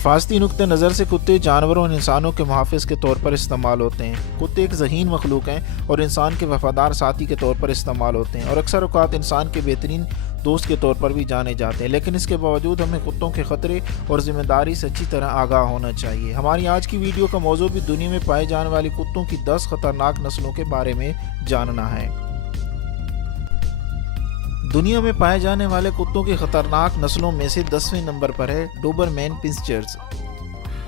हिफाजती नुक्ते नज़र से कुत्ते जानवरों और इंसानों के मुहाफ़िज़ के तौर पर इस्तेमाल होते हैं। कुत्ते एक ज़हीन मखलूक हैं और इंसान के वफ़ादार साथी के तौर पर इस्तेमाल होते हैं और अक्सर औक़ात इंसान के बेहतरीन दोस्त के तौर पर भी जाने जाते हैं। लेकिन इसके बावजूद हमें कुत्तों के ख़तरे और ज़िम्मेदारी से अच्छी तरह आगाह होना चाहिए। हमारी आज की वीडियो का मौजू भी दुनिया में पाए जाने वाले कुत्तों की 10 ख़तरनाक नस्लों के बारे में जानना है। दुनिया में पाए जाने वाले कुत्तों की खतरनाक नस्लों में से 10वें नंबर पर है डोबरमैन पिंचर्स।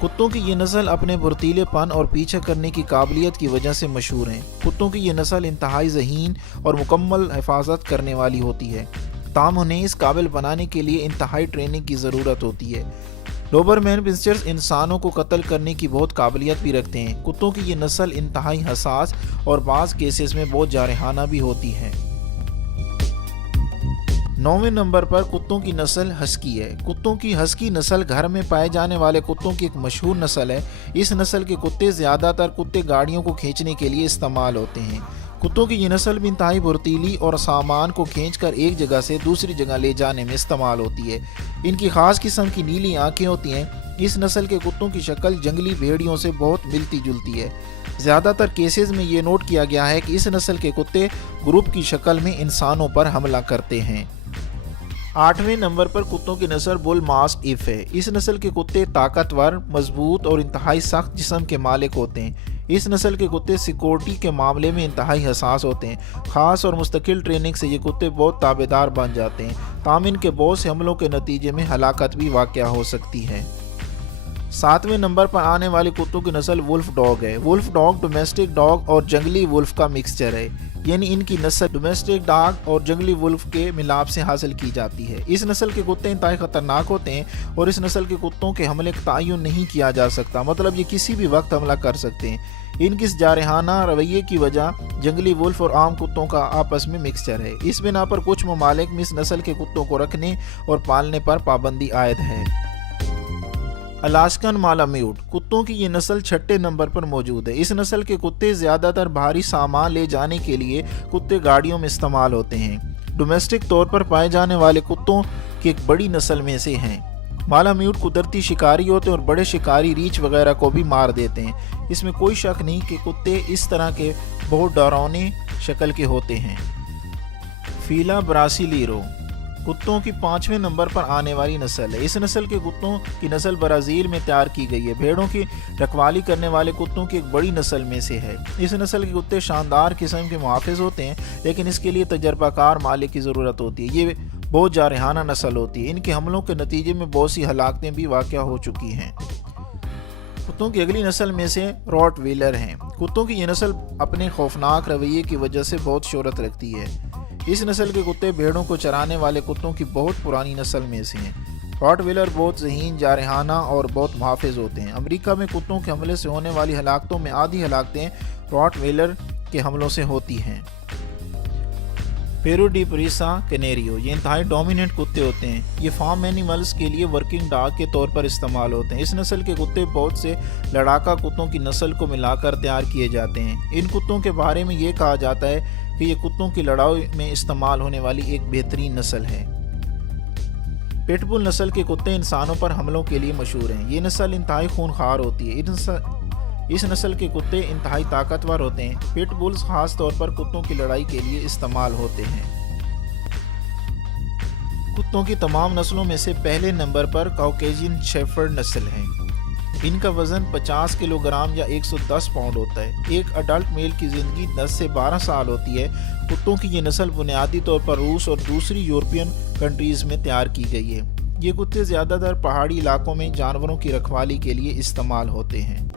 कुत्तों की ये नस्ल अपने फुर्तीलेपन और पीछा करने की काबिलियत की वजह से मशहूर हैं। कुत्तों की ये नस्ल इंतहाई ज़हीन और मुकम्मल हिफाजत करने वाली होती है, ताहम उन्हें इस काबिल बनाने के लिए इंतहाई ट्रेनिंग की ज़रूरत होती है। डोबरमैन पिंचर्स इंसानों को कत्ल करने की बहुत काबिलियत भी रखते हैं। कुत्तों की ये नस्ल इंतहाई हसास और बाज़ केसेस में बहुत जारहाना भी होती है। 9वें नंबर पर कुत्तों की नस्ल हस्की है। कुत्तों की हस्की नस्ल घर में पाए जाने वाले कुत्तों की एक मशहूर नस्ल है। इस नस्ल के कुत्ते ज़्यादातर कुत्ते गाड़ियों को खींचने के लिए इस्तेमाल होते हैं। कुत्तों की ये नस्ल भी इंतहाई फुर्तीली और सामान को खींचकर एक जगह से दूसरी जगह ले जाने में इस्तेमाल होती है। इनकी ख़ास किस्म की नीली आँखें होती हैं। इस नस्ल के कुत्तों की शक्ल जंगली भेड़ियों से बहुत मिलती जुलती है। ज़्यादातर केसेस में ये नोट किया गया है कि इस नस्ल के कुत्ते ग्रुप की शक्ल में इंसानों पर हमला करते हैं। 8वें नंबर पर कुत्तों की नस्ल बुल मास्टिफ है। इस नस्ल के कुत्ते ताकतवर, मजबूत और इंतहाई सख्त जिस्म के मालिक होते हैं। इस नस्ल के कुत्ते सिक्योरिटी के मामले में इंतहाई हसास होते हैं। ख़ास और मुस्तकिल ट्रेनिंग से ये कुत्ते बहुत ताबेदार बन जाते हैं, ताहम इनके बहुत से हमलों के नतीजे में हलाकत भी वाक़या हो सकती है। 7वें नंबर पर आने वाले कुत्तों की नस्ल वुल्फ डॉग है। वुल्फ डॉग डोमेस्टिक डॉग और जंगली वुल्फ का मिक्सचर है, यानी इनकी नस्ल डोमेस्टिक डॉग और जंगली वुल्फ के मिलाप से हासिल की जाती है। इस नस्ल के कुत्ते इंतहाई ख़तरनाक होते हैं और इस नस्ल के कुत्तों के हमले का तयन नहीं किया जा सकता, मतलब ये किसी भी वक्त हमला कर सकते हैं। इनकी इस जारहाना रवैये की वजह जंगली वुल्फ और आम कुत्तों का आपस में मिक्सचर है। इस बिना पर कुछ ममालिक में इस नस्ल के कुत्तों को रखने और पालने पर पाबंदी आयद है। अलास्कन मालाम्यूट कुत्तों की ये नस्ल 6ठे नंबर पर मौजूद है। इस नस्ल के कुत्ते ज़्यादातर भारी सामान ले जाने के लिए कुत्ते गाड़ियों में इस्तेमाल होते हैं। डोमेस्टिक तौर पर पाए जाने वाले कुत्तों की एक बड़ी नस्ल में से हैं। मालाम्यूट कुदरती शिकारी होते हैं और बड़े शिकारी रीछ वगैरह को भी मार देते हैं। इसमें कोई शक नहीं कि कुत्ते इस तरह के बहुत डरावने शक्ल के होते हैं। फीला ब्रासिलीरो कुत्तों की 5वें नंबर पर आने वाली नस्ल है। इस नस्ल के कुत्तों की नस्ल ब्राज़ील में तैयार की गई है। भेड़ों की रखवाली करने वाले कुत्तों की एक बड़ी नस्ल में से है। इस नस्ल के कुत्ते शानदार किस्म के मुहाफ़िज़ होते हैं, लेकिन इसके लिए तजर्बाकार मालिक की ज़रूरत होती है। ये बहुत जारहाना नस्ल होती है। इनके हमलों के नतीजे में बहुत सी हलाकतें भी वाक़या हो चुकी हैं। कुत्तों की अगली नस्ल में से रॉटवीलर हैं। कुत्तों की ये नस्ल अपने खौफनाक रवैये की वजह से बहुत शोहरत रखती है। इस नस्ल के कुत्ते भेड़ों को चराने वाले कुत्तों की बहुत पुरानी नस्ल में से हैं। रॉटवीलर बहुत ज़हीन, जारहाना और बहुत मुहाफ़िज़ होते हैं। अमेरिका में कुत्तों के हमले से होने वाली हलाकतों में आधी हलाकतें रॉटवीलर के हमलों से होती हैं। पेरू डी प्रीसा कैनेरियो ये इंतहाई डोमिनेंट कुत्ते होते हैं। ये फार्म एनिमल्स के लिए वर्किंग डॉग के तौर पर इस्तेमाल होते हैं। इस नस्ल के कुत्ते बहुत से लड़ाका कुत्तों की नस्ल को मिलाकर तैयार किए जाते हैं। इन कुत्तों के बारे में ये कहा जाता है कि ये कुत्तों की लड़ाई में इस्तेमाल होने वाली एक बेहतरीन नस्ल है। पिटबुल नस्ल के कुत्ते इंसानों पर हमलों के लिए मशहूर हैं। ये नस्ल इंतहाई खूनखार होती है। इस नस्ल के कुत्ते इंतहाई ताकतवर होते हैं। पिटबुल्स खास तौर पर कुत्तों की लड़ाई के लिए इस्तेमाल होते हैं। कुत्तों की तमाम नस्लों में से पहले नंबर पर कॉकेशियन शेफर्ड नस्ल है। इनका वज़न 50 किलोग्राम या 110 पाउंड होता है। एक अडल्ट मेल की ज़िंदगी 10 से 12 साल होती है। कुत्तों की ये नस्ल बुनियादी तौर पर रूस और दूसरी यूरोपियन कंट्रीज़ में तैयार की गई है। ये कुत्ते ज़्यादातर पहाड़ी इलाकों में जानवरों की रखवाली के लिए इस्तेमाल होते हैं।